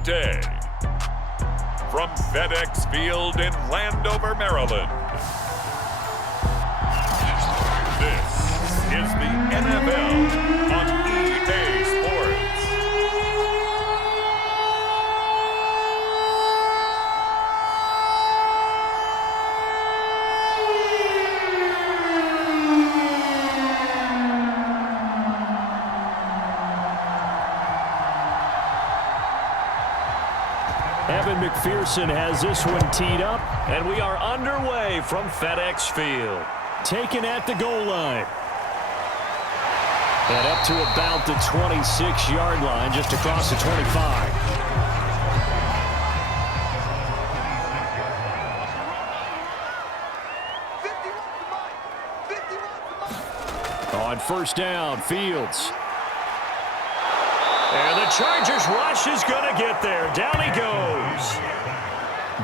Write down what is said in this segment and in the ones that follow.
today. From FedEx Field in Landover, Maryland, this is the NFL on EA Sports. Evan McPherson has this one teed up, and we are underway from FedEx Field. Taken at the goal line. And up to about the 26-yard line, just across the 25. On first down, Fields. And the Chargers rush is going to get there. Down he goes.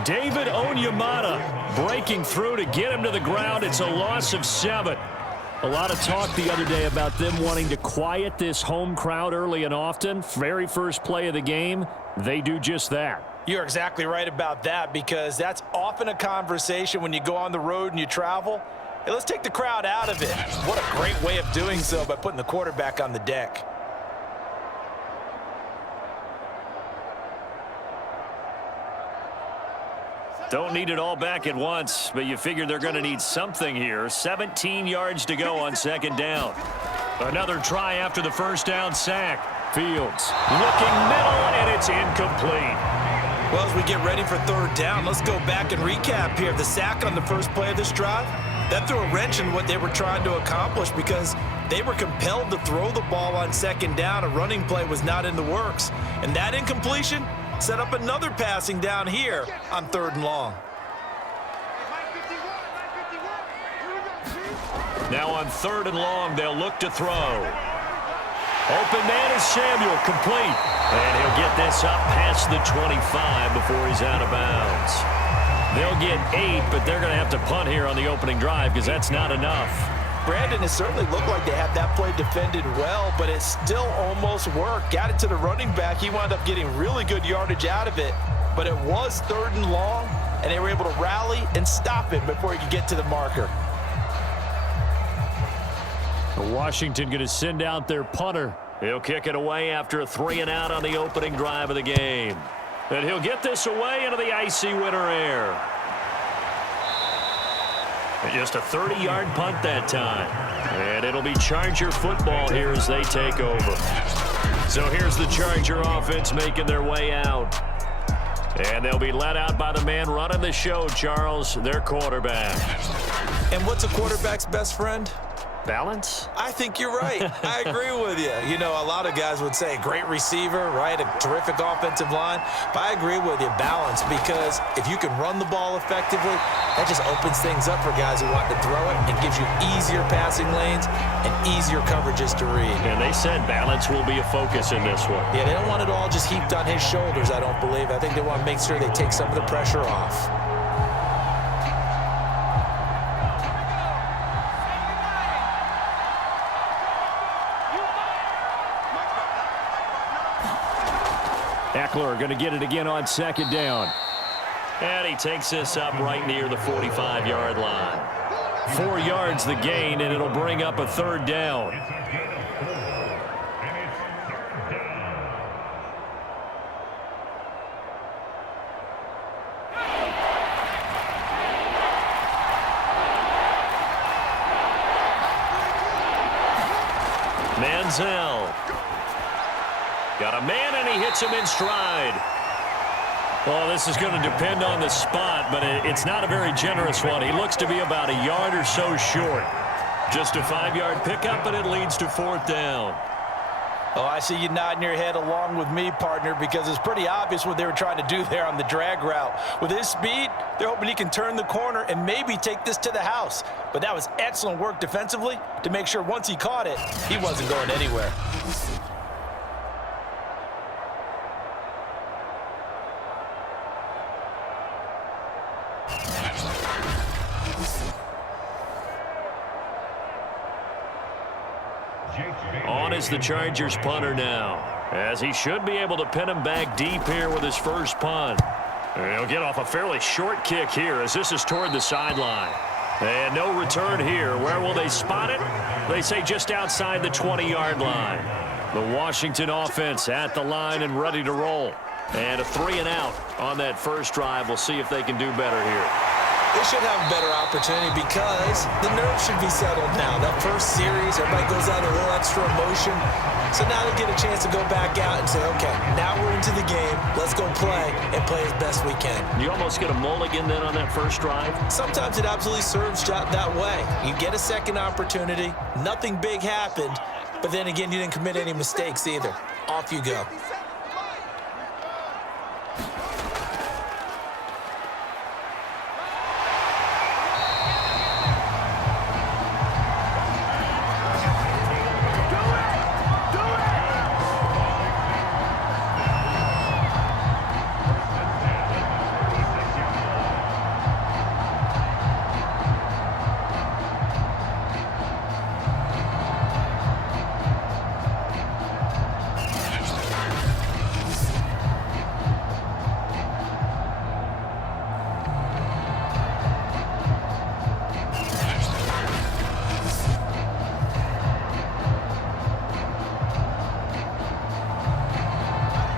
David Onyemata breaking through to get him to the ground. It's a loss of 7. A lot of talk the other day about them wanting to quiet this home crowd early and often. Very first play of the game, they do just that. You're exactly right about that, because that's often a conversation when you go on the road and you travel. Hey, let's take the crowd out of it. What a great way of doing so by putting the quarterback on the deck. Don't need it all back at once, but you figure they're going to need something here. 17 yards to go on second down. Another try after the first down sack. Fields looking middle, and it's incomplete. Well, as we get ready for third down, let's go back and recap here. The sack on the first play of this drive, that threw a wrench in what they were trying to accomplish, because they were compelled to throw the ball on second down. A running play was not in the works, and that incompletion set up another passing down here on third and long. Now on third and long, they'll look to throw. Open man is Samuel, complete. And he'll get this up past the 25 before he's out of bounds. They'll get 8, but they're going to have to punt here on the opening drive because that's not enough. Brandon, it certainly looked like they had that play defended well, but it still almost worked. Got it to the running back. He wound up getting really good yardage out of it, but it was third and long, and they were able to rally and stop him before he could get to the marker. Washington going to send out their punter. He'll kick it away after a 3-and-out on the opening drive of the game. And he'll get this away into the icy winter air. Just a 30-yard punt that time. And it'll be Charger football here as they take over. So here's the Charger offense making their way out. And they'll be led out by the man running the show, Charles, their quarterback. And what's a quarterback's best friend? Balance? I think you're right. I agree with you. You know, a lot of guys would say great receiver, right? A terrific offensive line. But I agree with you, balance, because if you can run the ball effectively, that just opens things up for guys who want to throw it and gives you easier passing lanes and easier coverages to read. And they said balance will be a focus in this one. Yeah, they don't want it all just heaped on his shoulders, I don't believe. I think they want to make sure they take some of the pressure off. Eckler going to get it again on second down. And he takes this up right near the 45-yard line. 4 yards the gain, and it'll bring up a third down. Manziel. Got a man, and he hits him in stride. Well, this is going to depend on the spot, but it's not a very generous one. He looks to be about a yard or so short. Just a 5-yard pickup, and it leads to fourth down. Oh, I see you nodding your head along with me, partner, because it's pretty obvious what they were trying to do there on the drag route. With his speed, they're hoping he can turn the corner and maybe take this to the house. But that was excellent work defensively to make sure once he caught it, he wasn't going anywhere. On is the Chargers punter now. as he should be able to pin him back deep here with his first punt. And he'll get off a fairly short kick here as this is toward the sideline. And no return here. Where will they spot it? They say just outside the 20-yard line. The Washington offense at the line and ready to roll. And a 3-and-out on that first drive. We'll see if they can do better here. They should have a better opportunity because the nerves should be settled now. That first series, everybody goes out a little extra emotion. So now they get a chance to go back out and say, okay, now we're into the game. Let's go play and play as best we can. You almost get a mulligan then on that first drive? Sometimes it absolutely serves that way. You get a second opportunity. Nothing big happened. But then again, you didn't commit any mistakes either. Off you go.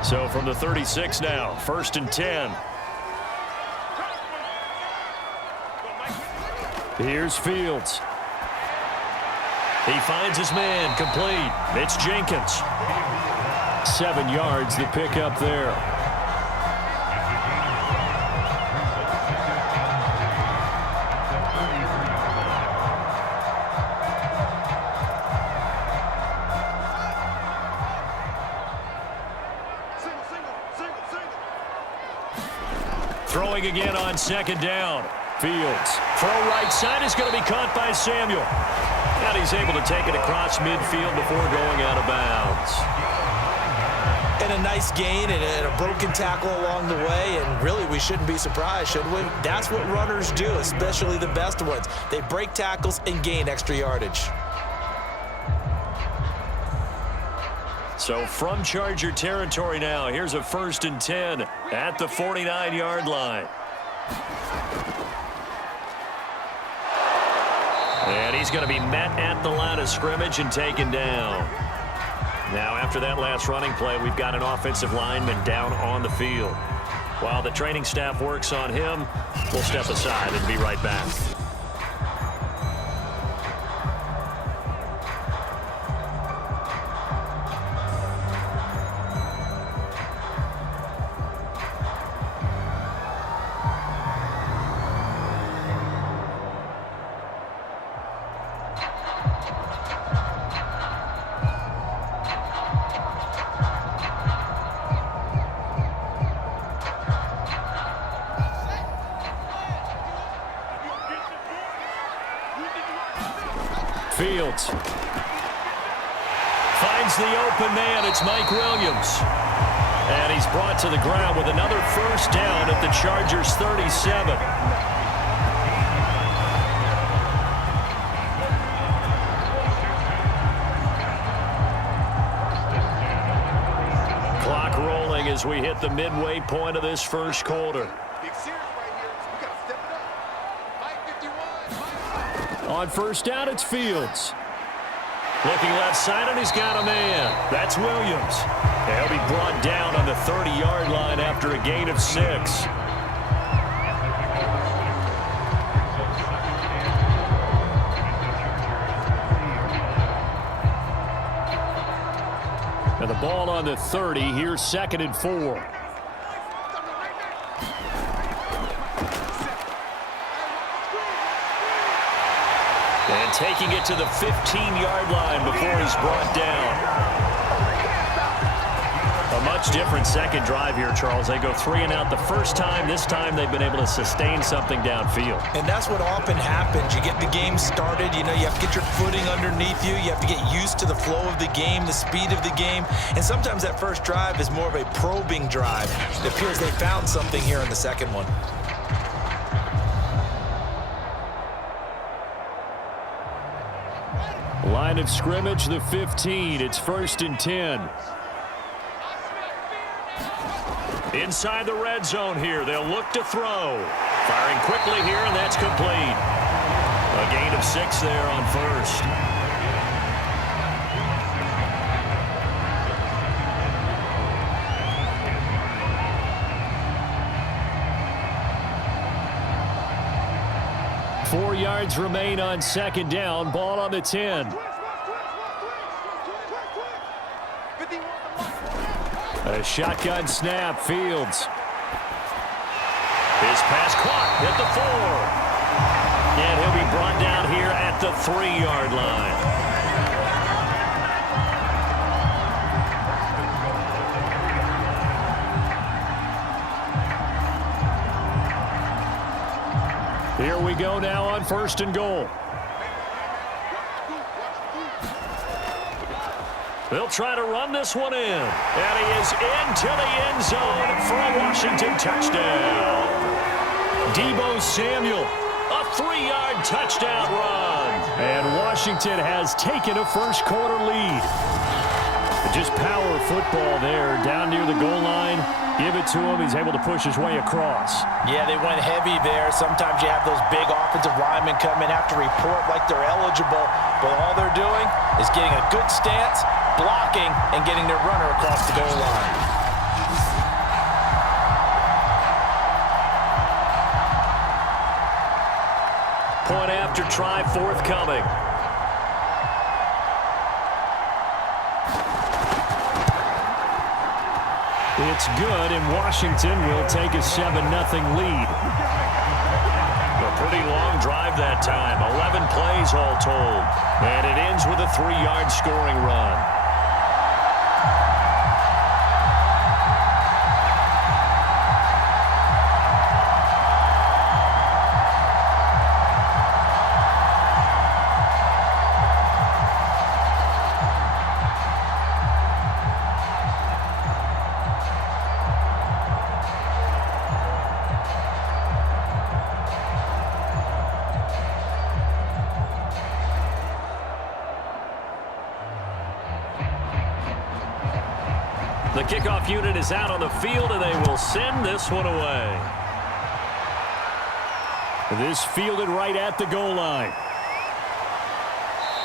So from the 36 now, 1st and 10. Here's Fields. He finds his man, complete. It's Jenkins. 7 yards, the pickup there. Throwing again on 2nd down. Fields. Throw right side is going to be caught by Samuel. And he's able to take it across midfield before going out of bounds. And a nice gain and a broken tackle along the way. And really, we shouldn't be surprised, should we? That's what runners do, especially the best ones. They break tackles and gain extra yardage. So from Charger territory now, here's a 1st and 10 at the 49-yard line. And he's going to be met at the line of scrimmage and taken down. Now, after that last running play, we've got an offensive lineman down on the field. While the training staff works on him, we'll step aside and be right back. Fields finds the open man. It's Mike Williams. And he's brought to the ground with another first down at the Chargers' 37. Clock rolling as we hit the midway point of this first quarter. On first down, it's Fields. Looking left side, and he's got a man. That's Williams. He'll be brought down on the 30-yard line after a gain of 6. Now the ball on the 30. Here's 2nd and 4. And taking it to the 15-yard line before he's brought down. A much different second drive here, Charles. They go 3-and-out the first time. This time they've been able to sustain something downfield. And that's what often happens. You get the game started. You know, you have to get your footing underneath you. You have to get used to the flow of the game, the speed of the game. And sometimes that first drive is more of a probing drive. It appears they found something here in the second one. Line of scrimmage, the 15. It's 1st and 10. Inside the red zone here. They'll look to throw. Firing quickly here, and that's complete. A gain of 6 there on first. Four yards remain on second down. Ball on the 10. A shotgun snap. Fields. His pass caught at the 4. And he'll be brought down here at the 3-yard line. Here we go now on 1st and goal. They'll try to run this one in. And he is into the end zone for a Washington touchdown. Deebo Samuel, a 3-yard touchdown run. And Washington has taken a first-quarter lead. Just power football there down near the goal line. Give it to him. He's able to push his way across. Yeah, they went heavy there. Sometimes you have those big offensive linemen come in, have to report like they're eligible, but all they're doing is getting a good stance, blocking, and getting their runner across the goal line. Point after try forthcoming. It's good, and Washington will take a 7-0 lead. A pretty long drive that time. 11 plays all told. And it ends with a 3-yard scoring run. The kickoff unit is out on the field, and they will send this one away. This fielded right at the goal line.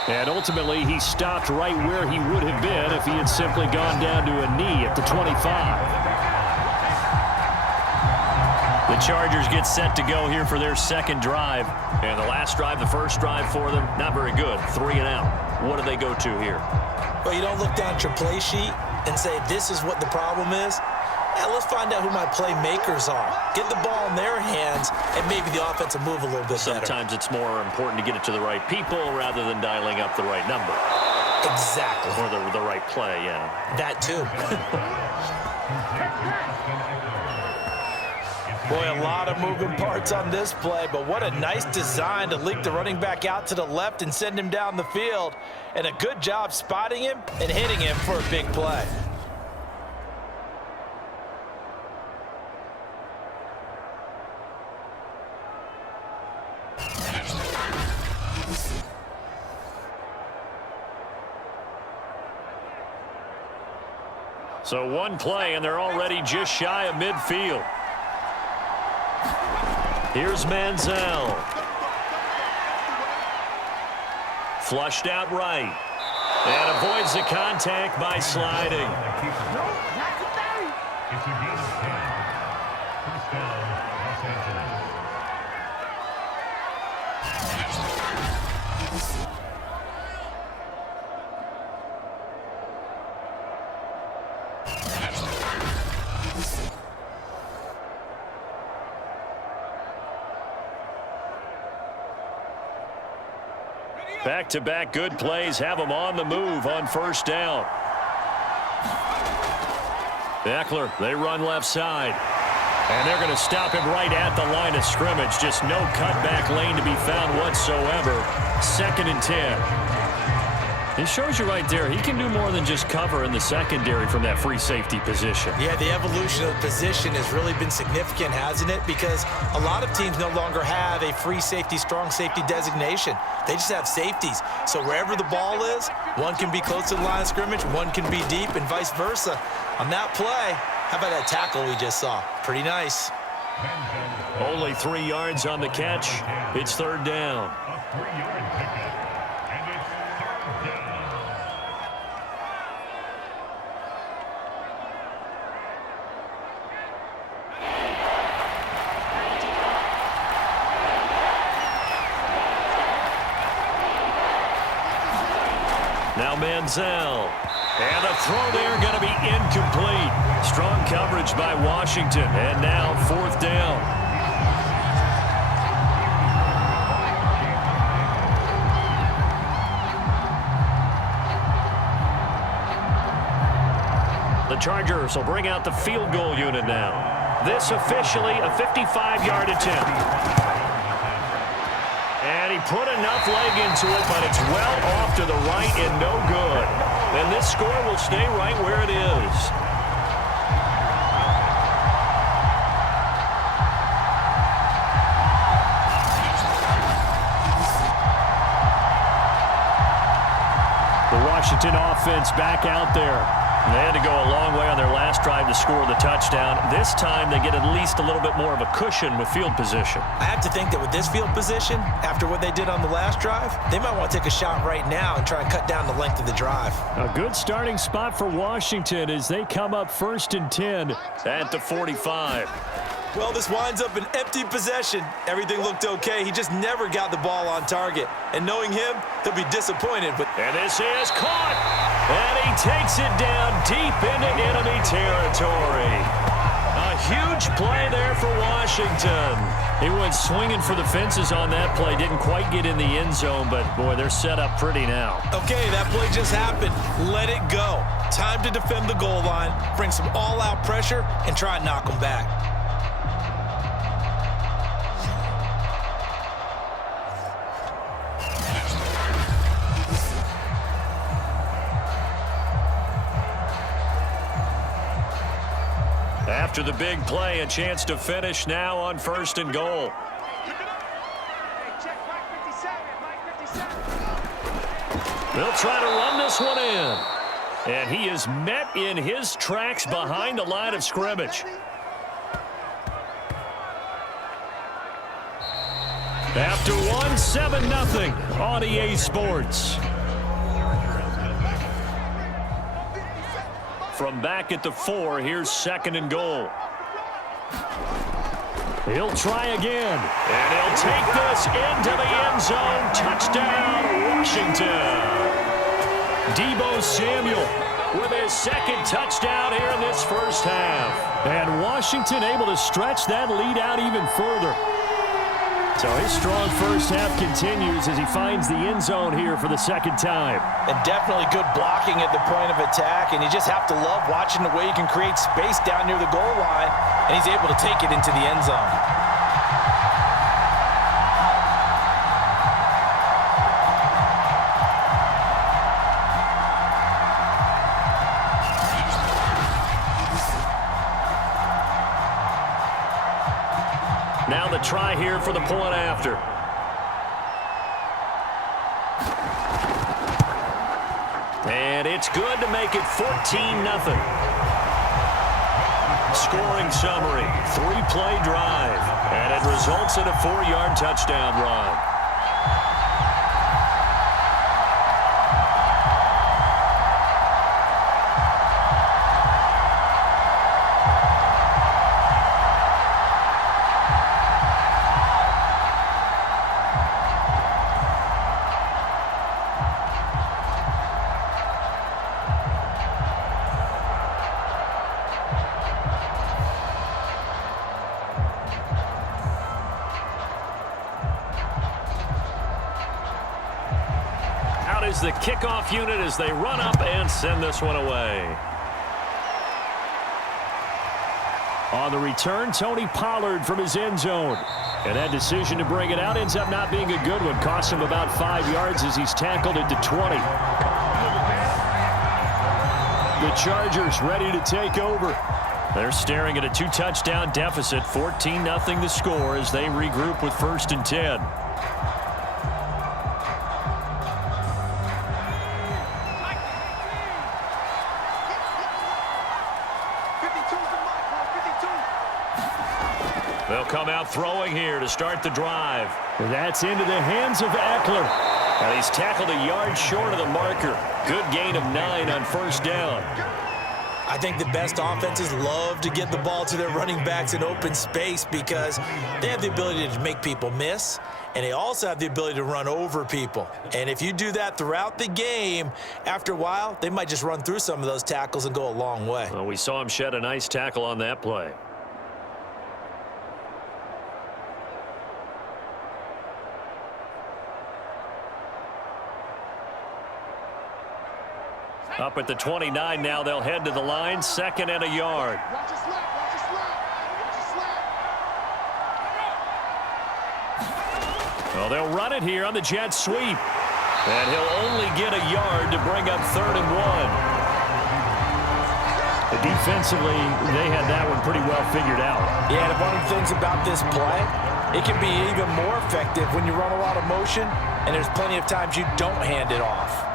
And ultimately, he stopped right where he would have been if he had simply gone down to a knee at the 25. The Chargers get set to go here for their second drive. And the last drive, the first drive for them, not very good. 3 and out. What do they go to here? Well, you don't look down at your play sheet and say, this is what the problem is. Yeah, let's find out who my playmakers are. Get the ball in their hands, and maybe the offense will move a little bit better. Sometimes it's more important to get it to the right people rather than dialing up the right number. Exactly. Or the right play, yeah. That too. Boy, a lot of moving parts on this play, but what a nice design to leak the running back out to the left and send him down the field. And a good job spotting him and hitting him for a big play. So one play, and they're already just shy of midfield. Here's Manziel. Flushed out right. And avoids the contact by sliding. Back-to-back good plays have them on the move on first down. Eckler, they run left side. And they're going to stop him right at the line of scrimmage. Just no cutback lane to be found whatsoever. 2nd and 10. It shows you right there, he can do more than just cover in the secondary from that free safety position. Yeah, the evolution of the position has really been significant, hasn't it? Because a lot of teams no longer have a free safety, strong safety designation. They just have safeties. So wherever the ball is, one can be close to the line of scrimmage, one can be deep, and vice versa. On that play, How about that tackle we just saw? Pretty nice. Only 3 yards on the catch. It's third down. Now Manziel. And the throw there going to be incomplete. Strong coverage by Washington. And now fourth down. The Chargers will bring out the field goal unit now. This officially a 55-yard attempt. And he put enough leg into it, but it's well off to the right and no good. And this score will stay right where it is. The Washington offense back out there. They had to go a long way on their last drive to score the touchdown. This time they get at least a little bit more of a cushion with field position. I have to think that with this field position, after what they did on the last drive, they might want to take a shot right now and try and cut down the length of the drive. A good starting spot for Washington as they come up 1st and 10 at the 45. Well, this winds up an empty possession. Everything looked okay. He just never got the ball on target. And knowing him, he'll be disappointed. And this is caught. And he takes it down deep into enemy territory. A huge play there for Washington. He went swinging for the fences on that play. Didn't quite get in the end zone, but, boy, they're set up pretty now. Okay, that play just happened. Let it go. Time to defend the goal line, bring some all-out pressure, and try and knock them back. After the big play, a chance to finish now on 1st and goal. They'll try to run this one in. And he is met in his tracks behind the line of scrimmage. After one, 7-0 on EA Sports. From back at the 4, here's 2nd and goal. He'll try again. And he'll take this into the end zone. Touchdown, Washington. Deebo Samuel with his 2nd touchdown here in this first half. And Washington able to stretch that lead out even further. So his strong first half continues as he finds the end zone here for the 2nd time. And definitely good blocking at the point of attack. And you just have to love watching the way he can create space down near the goal line. And he's able to take it into the end zone. Now the try here for the point after. And it's good to make it 14-0. Scoring summary, 3-play drive. And it results in a 4-yard touchdown run. Is the kickoff unit as they run up and send this one away. On the return, Tony Pollard from his end zone. And that decision to bring it out ends up not being a good one. Costs him about 5 yards as he's tackled into 20. The Chargers ready to take over. They're staring at a 2-touchdown deficit, 14-0 the score as they regroup with 1st and 10. They'll come out throwing here to start the drive. That's into the hands of Eckler. And he's tackled a yard short of the marker. Good gain of 9 on first down. I think the best offenses love to get the ball to their running backs in open space because they have the ability to make people miss, and they also have the ability to run over people. And if you do that throughout the game, after a while, they might just run through some of those tackles and go a long way. Well, we saw him shed a nice tackle on that play. Up at the 29 now, they'll head to the line, 2nd and a yard. Well, they'll run it here on the jet sweep. And he'll only get a yard to bring up 3rd and 1. Defensively, they had that one pretty well figured out. Yeah, and one of the things about this play, it can be even more effective when you run a lot of motion, and there's plenty of times you don't hand it off.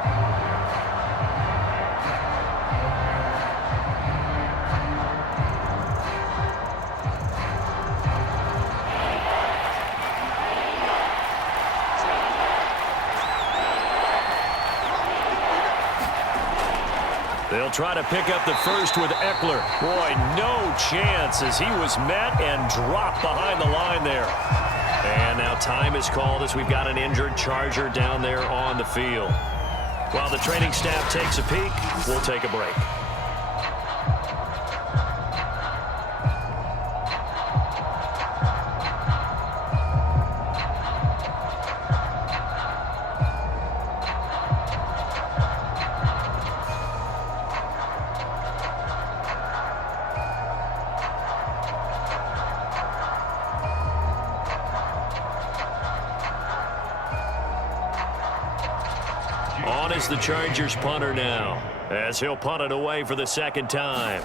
They'll try to pick up the first with Eckler. Boy, no chance as he was met and dropped behind the line there. And now time is called as we've got an injured Charger down there on the field. While the training staff takes a peek, we'll take a break. On is the Chargers punter now, as he'll punt it away for the 2nd time.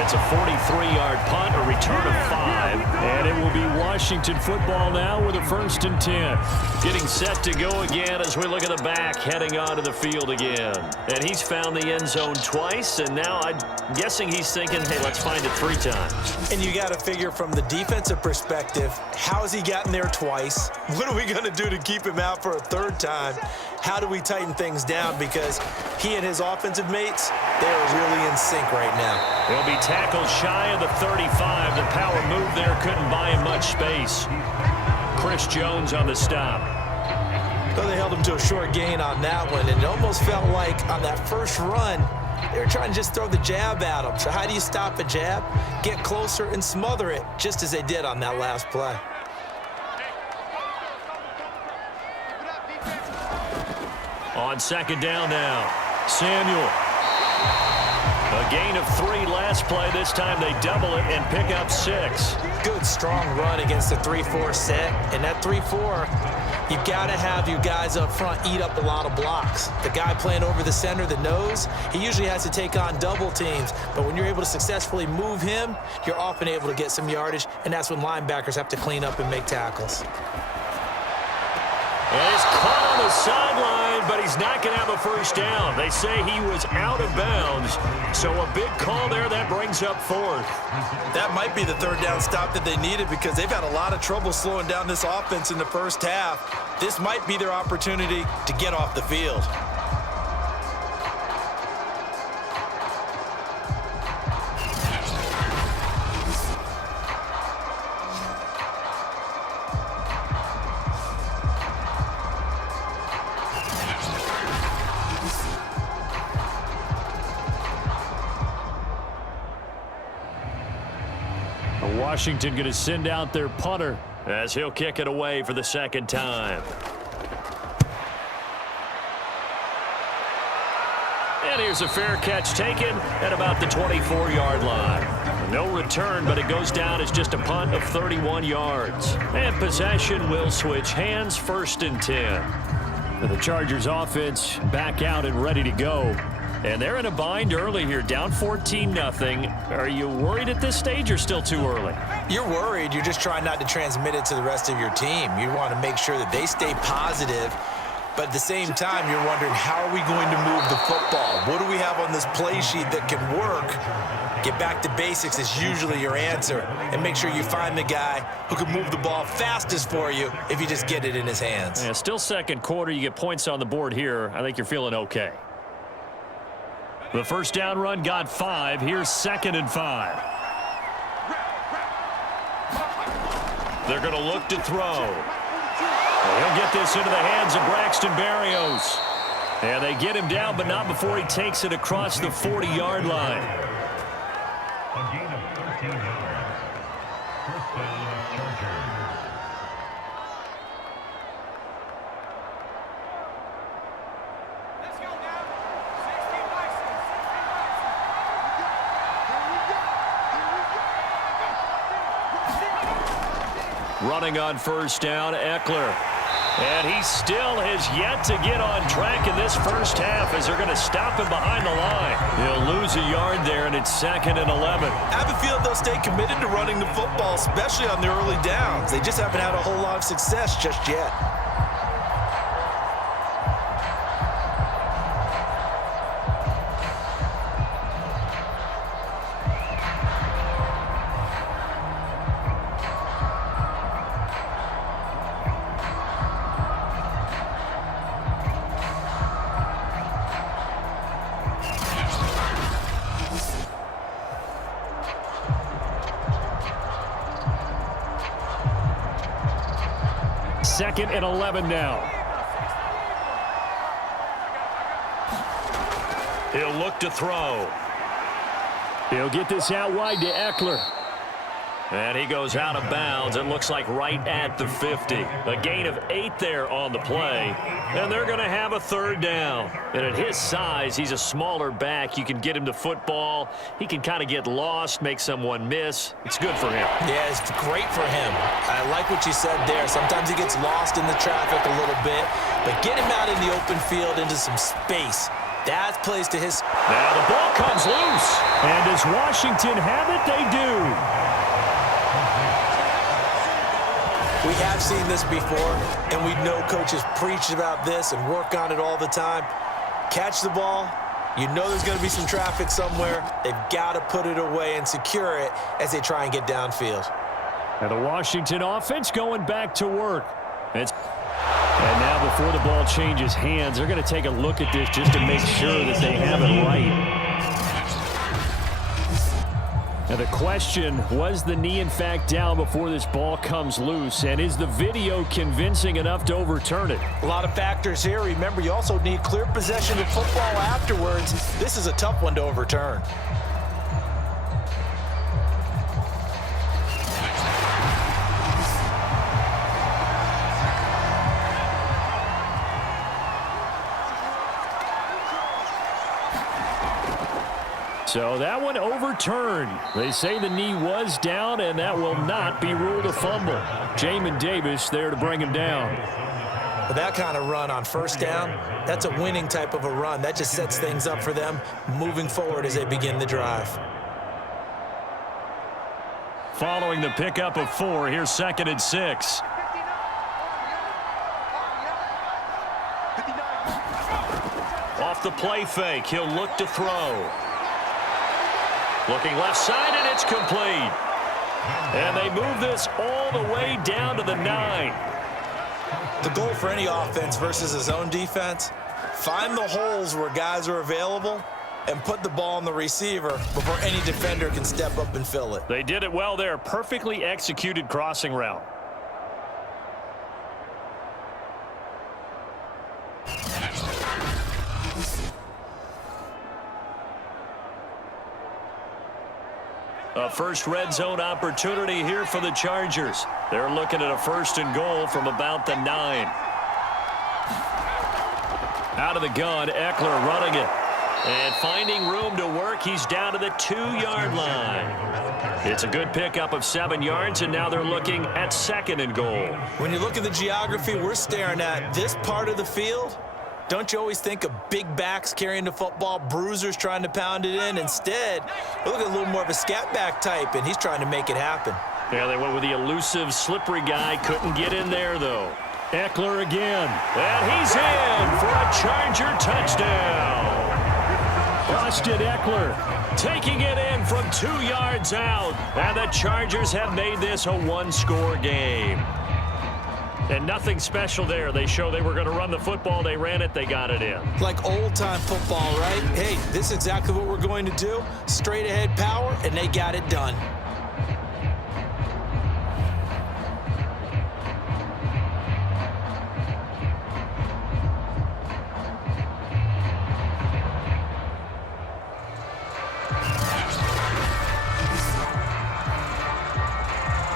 It's a 43-yard punt, a return of 5, and it will be Washington football now with a 1st and 10. Getting set to go again as we look at the back, heading onto the field again. And he's found the end zone twice, and now I'm guessing he's thinking, hey, let's find it 3 times. And you got to figure from the defensive perspective, how has he gotten there twice? What are we going to do to keep him out for a 3rd time? How do we tighten things down? Because he and his offensive mates, they are really in sync right now. He'll be tackled shy of the 35. The power move there couldn't buy him much space. Chris Jones on the stop. So they held him to a short gain on that one, and it almost felt like on that first run, they were trying to just throw the jab at him. So how do you stop a jab? Get closer and smother it, just as they did on that last play. On 2nd down now, Samuel. A gain of 3 last play. This time they double it and pick up 6. Good, strong run against the 3-4 set. And that 3-4, you've got to have your guys up front eat up a lot of blocks. The guy playing over the center, the nose, he usually has to take on double teams. But when you're able to successfully move him, you're often able to get some yardage, and that's when linebackers have to clean up and make tackles. And he's caught on the sideline, but he's not going to have a 1st down. They say he was out of bounds, so a big call there that brings up 4th. That might be the 3rd down stop that they needed because they've had a lot of trouble slowing down this offense in the first half. This might be their opportunity to get off the field. Washington going to send out their punter as he'll kick it away for the 2nd time. And here's a fair catch taken at about the 24-yard line. No return, but it goes down as just a punt of 31 yards. And possession will switch hands, 1st and 10. And the Chargers offense back out and ready to go. And they're in a bind early here, down 14-0. Are you worried at this stage or still too early? You're worried. You're just trying not to transmit it to the rest of your team. You want to make sure that they stay positive But at the same time, you're wondering, how are we going to move the football? What do we have on this play sheet that can work? Get back to basics is usually your answer. And make sure you find the guy who can move the ball fastest for you if you just get it in his hands. Yeah, still second quarter. You get points on the board here. I think you're feeling okay. The first down run got 5. Here's 2nd and 5. They're going to look to throw. He'll get this into the hands of Braxton Berrios. And they get him down, but not before he takes it across the 40-yard line. A gain of 13 yards. First down, Chargers. Let's go now. 16 license. Running on first down, Eckler. And he still has yet to get on track in this first half as they're going to stop him behind the line. He'll lose a yard there, and it's 2nd and 11. I have a feeling they'll stay committed to running the football, especially on the early downs. They just haven't had a whole lot of success just yet. Second and 11 now. He'll look to throw. He'll get this out wide to Eckler. And he goes out of bounds. It looks like right at the 50. A gain of 8 there on the play. And they're going to have a 3rd down. And at his size, he's a smaller back. You can get him to football. He can kind of get lost, make someone miss. It's good for him. Yeah, it's great for him. I like what you said there. Sometimes he gets lost in the traffic a little bit. But get him out in the open field into some space. That plays to his... Now the ball comes loose. And does Washington have it? They do. We have seen this before, and we know coaches preach about this and work on it all the time. Catch the ball. You know there's going to be some traffic somewhere. They've got to put it away and secure it as they try and get downfield. And the Washington offense going back to work. And now before the ball changes hands, they're going to take a look at this just to make sure that they have it right. Now the question, was the knee in fact down before this ball comes loose? And is the video convincing enough to overturn it? A lot of factors here. Remember, you also need clear possession of football afterwards. This is a tough one to overturn. So that one overturned. They say the knee was down, and that will not be ruled a fumble. Jamin Davis there to bring him down. With that kind of run on first down, that's a winning type of a run. That just sets things up for them moving forward as they begin the drive. Following the pickup of 4, here's 2nd and 6. Off the play fake, he'll look to throw. Looking left side, and it's complete. And they move this all the way down to the 9. The goal for any offense versus his own defense, find the holes where guys are available and put the ball on the receiver before any defender can step up and fill it. They did it well there. Perfectly executed crossing route. A first red zone opportunity here for the Chargers. They're looking at a 1st and goal from about the 9. Out of the gun, Eckler running it. And finding room to work, he's down to the 2-yard line. It's a good pickup of 7 yards, and now they're looking at 2nd and goal. When you look at the geography we're staring at, this part of the field, don't you always think of big backs carrying the football, bruisers trying to pound it in? Instead, look at a little more of a scat back type, and he's trying to make it happen. Yeah, they went with the elusive, slippery guy. Couldn't get in there, though. Eckler again. And he's in for a Charger touchdown. Austin Eckler taking it in from 2 yards out. And the Chargers have made this a one-score game. And nothing special there. They show they were going to run the football. They ran it. They got it in. Like old-time football, right? Hey, this is exactly what we're going to do. Straight-ahead power, and they got it done.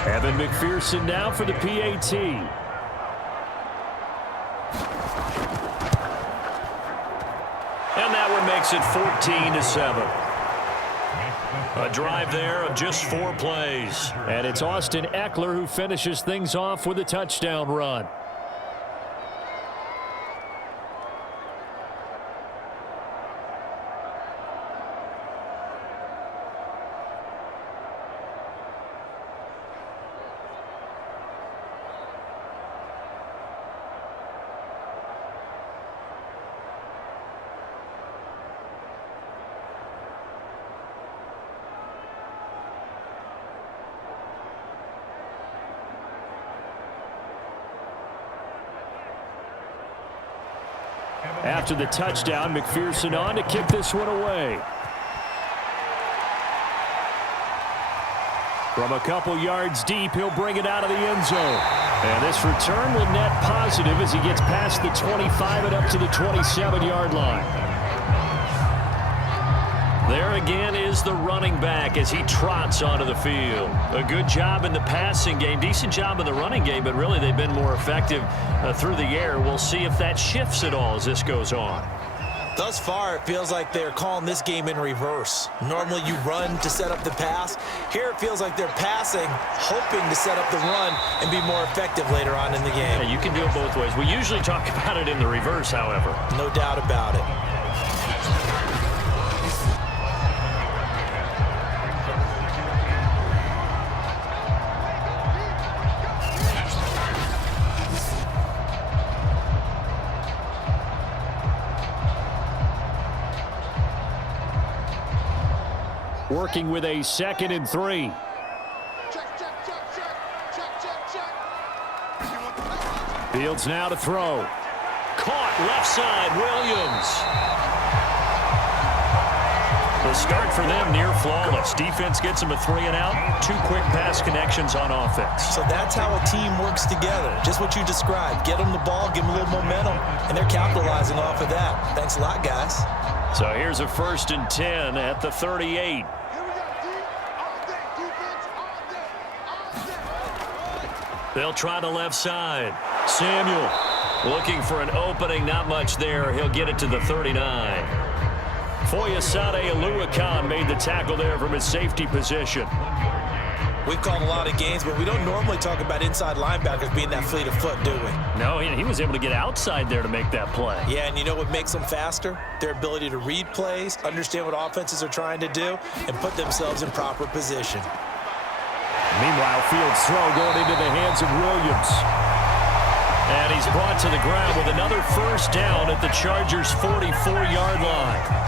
Evan McPherson now for the PAT. And that one makes it 14-7. A drive there of just 4 plays. And it's Austin Eckler who finishes things off with a touchdown run. After the touchdown, McPherson on to kick this one away. From a couple yards deep, he'll bring it out of the end zone. And this return will net positive as he gets past the 25 and up to the 27-yard line. There again is the running back as he trots onto the field. A good job in the passing game, decent job in the running game, but really they've been more effective through the air. We'll see if that shifts at all as this goes on. Thus far, it feels like they're calling this game in reverse. Normally you run to set up the pass. Here it feels like they're passing, hoping to set up the run and be more effective later on in the game. Yeah, you can do it both ways. We usually talk about it in the reverse, however. No doubt about it. Working with a 2nd and 3. Fields now to throw. Caught left side, Williams. The start for them near flawless. Defense gets them a 3 and out. 2 quick pass connections on offense. So that's how a team works together. Just what you described. Get them the ball, give them a little momentum, and they're capitalizing off of that. Thanks a lot, guys. So here's a 1st and 10 at the 38. They'll try the left side. Samuel looking for an opening. Not much there. He'll get it to the 39. Foyesade Aluakan made the tackle there from his safety position. We've called a lot of games, but we don't normally talk about inside linebackers being that fleet of foot, do we? No, he was able to get outside there to make that play. Yeah, and you know what makes them faster? Their ability to read plays, understand what offenses are trying to do, and put themselves in proper position. Meanwhile, Fields' throw going into the hands of Williams. And he's brought to the ground with another 1st down at the Chargers' 44-yard line.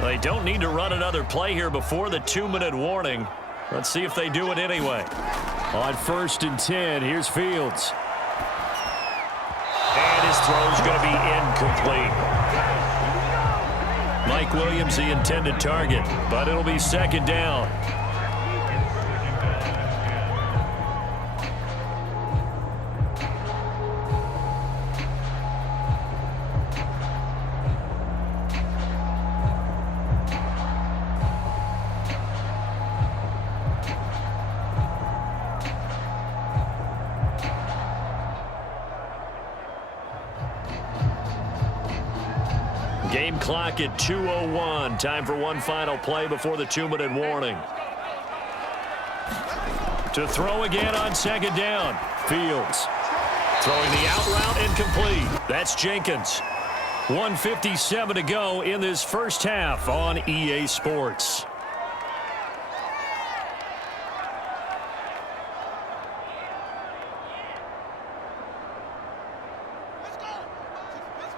They don't need to run another play here before the 2-minute warning. Let's see if they do it anyway. On 1st and 10, here's Fields. And his throw's going to be incomplete. Mike Williams, the intended target, but it'll be 2nd down. Game clock at 2:01. Time for one final play before the 2-minute warning. To throw again on second down. Fields throwing the out route incomplete. That's Jenkins. 1:57 to go in this first half on EA Sports.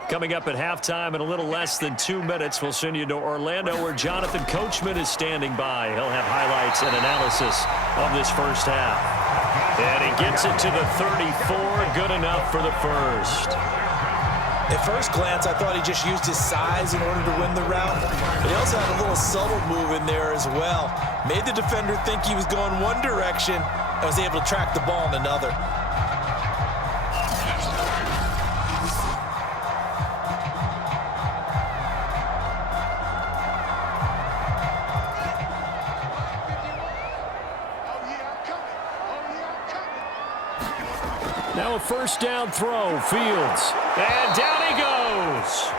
Coming up at halftime in a little less than 2 minutes, we'll send you to Orlando where Jonathan Coachman is standing by. He'll have highlights and analysis of this first half. And he gets it to the 34, good enough for the first. At first glance, I thought he just used his size in order to win the route, but he also had a little subtle move in there as well. Made the defender think he was going one direction and was able to track the ball in another. Now a first down throw, Fields. And down he goes.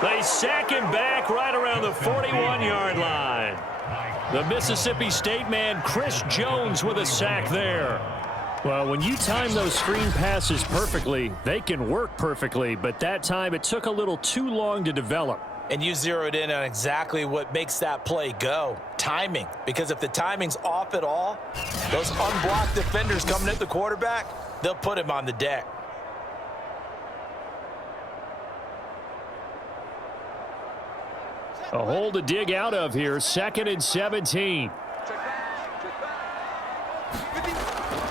They sack him back right around the 41-yard line. The Mississippi State man, Chris Jones, with a sack there. Well, when you time those screen passes perfectly, they can work perfectly, but that time it took a little too long to develop. And you zeroed in on exactly what makes that play go. Timing. Because if the timing's off at all, those unblocked defenders coming at the quarterback, they'll put him on the deck. A hole to dig out of here, 2nd and 17.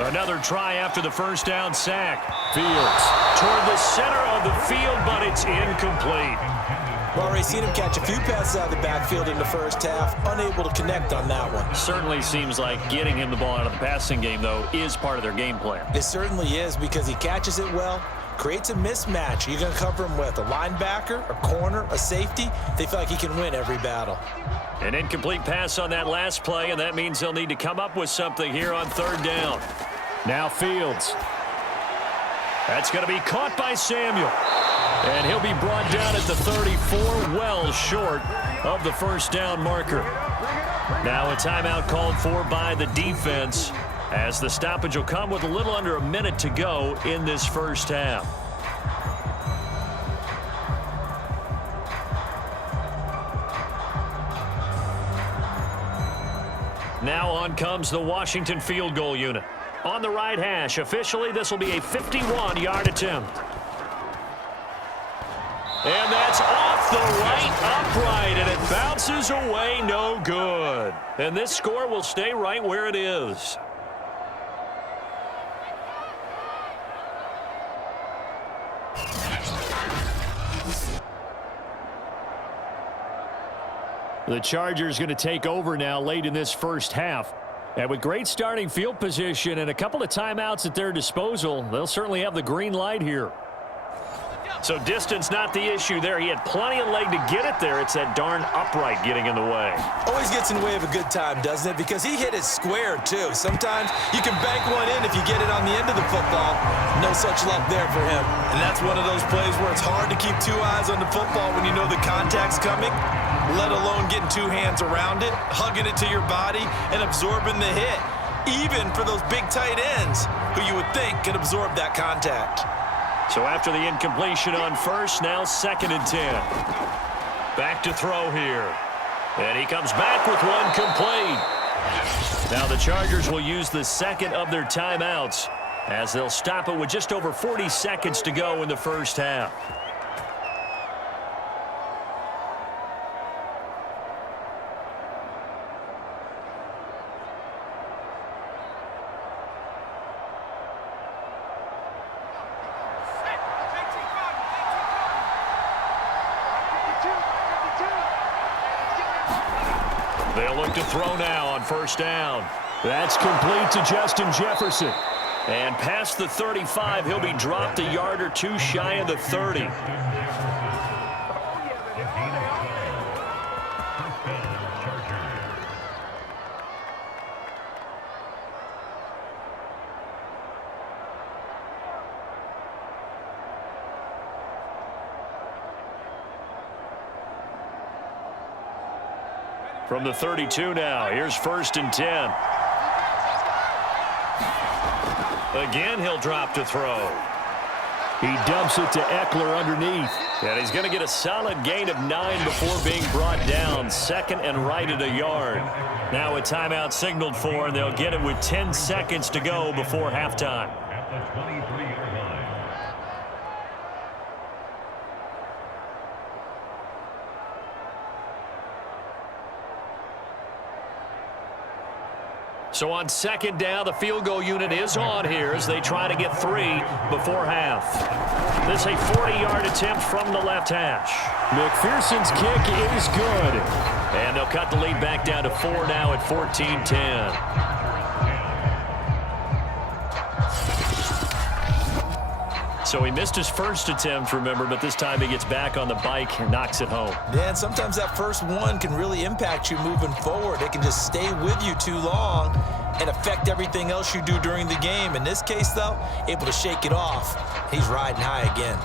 Another try after the first down sack. Fields toward the center of the field, but it's incomplete. Well, already seen him catch a few passes out of the backfield in the first half, unable to connect on that one. Certainly seems like getting him the ball out of the passing game, though, is part of their game plan. It certainly is because he catches it well, creates a mismatch. You're going to cover him with a linebacker, a corner, a safety. They feel like he can win every battle. An incomplete pass on that last play, and that means they'll need to come up with something here on third down. Now Fields. That's going to be caught by Samuel. And he'll be brought down at the 34, well short of the first down marker. Now a timeout called for by the defense as the stoppage will come with a little under a minute to go in this first half. Now on comes the Washington field goal unit. On the right hash, officially this will be a 51-yard attempt. And that's off the right upright, and it bounces away, no good. And this score will stay right where it is. The Chargers going to take over now late in this first half. And with great starting field position and a couple of timeouts at their disposal, they'll certainly have the green light here. So distance not the issue there. He had plenty of leg to get it there. It's that darn upright getting in the way. Always gets in the way of a good time, doesn't it? Because he hit it square, too. Sometimes you can bank one in if you get it on the end of the football. No such luck there for him. And that's one of those plays where it's hard to keep two eyes on the football when you know the contact's coming, let alone getting two hands around it, hugging it to your body, and absorbing the hit. Even for those big tight ends who you would think could absorb that contact. So after the incompletion on first, now 2nd and 10. Back to throw here. And he comes back with one complete. Now the Chargers will use the second of their timeouts as they'll stop it with just over 40 seconds to go in the first half. They'll look to throw now on first down. That's complete to Justin Jefferson. And past the 35, he'll be dropped a yard or two shy of the 30. From the 32 now, here's 1st and 10. Again, he'll drop to throw. He dumps it to Eckler underneath. And he's going to get a solid gain of 9 before being brought down. Second and right at a yard. Now a timeout signaled for, and they'll get it with 10 seconds to go before halftime. At the 23-yard line. So on second down, the field goal unit is on here as they try to get 3 before half. This is a 40-yard attempt from the left hash. McPherson's kick is good. And they'll cut the lead back down to 4 now at 14-10. So he missed his first attempt, remember, but this time he gets back on the bike and knocks it home. Yeah, and sometimes that first one can really impact you moving forward. It can just stay with you too long and affect everything else you do during the game. In this case, though, able to shake it off. He's riding high again.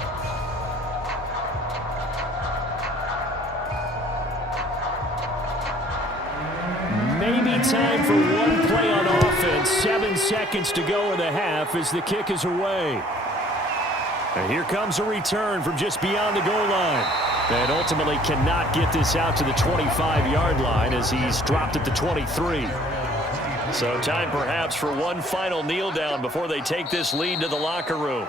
Maybe time for one play on offense. 7 seconds to go in the half as the kick is away. And here comes a return from just beyond the goal line. And ultimately cannot get this out to the 25-yard line as he's dropped at the 23. So time perhaps for one final kneel down before they take this lead to the locker room.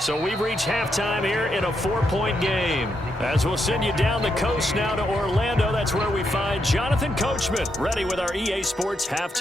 So we've reached halftime here in a 4-point game. As we'll send you down the coast now to Orlando, that's where we find Jonathan Coachman ready with our EA Sports halftime.